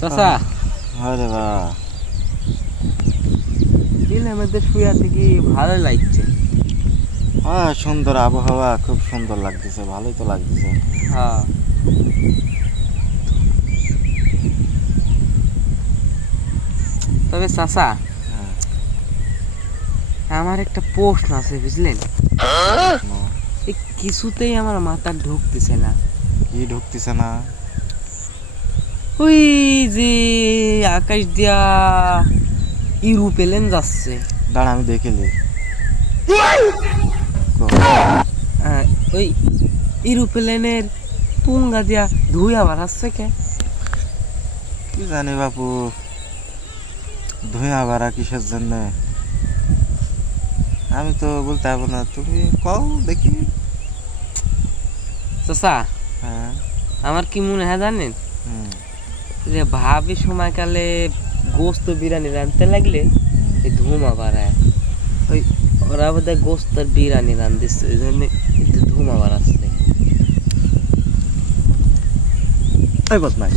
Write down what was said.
চাচা আরে বা দিনের মধ্যে শুয়ে থেকে ভালো লাগছে। হ্যাঁ, সুন্দর আবহাওয়া, খুব সুন্দর লাগতেছে, ভালোই তো লাগতেছে। হ্যাঁ, তবে চাচা হ্যাঁ, আমার একটা প্রশ্ন আছে বুঝলেন, প্রশ্ন? এই কিছুতেই আমার মাথা ঢুকতেছে না। কি ঢুকতেছে না? ওই যে আকাশ দিয়া ইউরোপ্লেন যাচ্ছে, দাঁড়া, আমি দেখিলি। আহ, ওই ইউরোপ্লেনের পুঙ্গা দিয়া ধুইয়া বাড়াচ্ছে কে? কি জানি বাপু, ধুঁয়া বাড়া কিসের জন্য আমি তো বলতে পারবো না, তুমি কও দেখি। চাচা হ্যাঁ। আমার কি মনে হয় জানেন, হুম। যে ভাবি সময়কালে গোস্ত বিরিয়ানি রাঁধতে লাগলে হুম। এই ধুমা বাড়ায়। ওই ওরা বোধহয় গোস্ত আর বিরিয়ানি রাঁধতেছে, ওই জন্য একটু ধুমা বাড়াচ্ছে। এই বদমাই,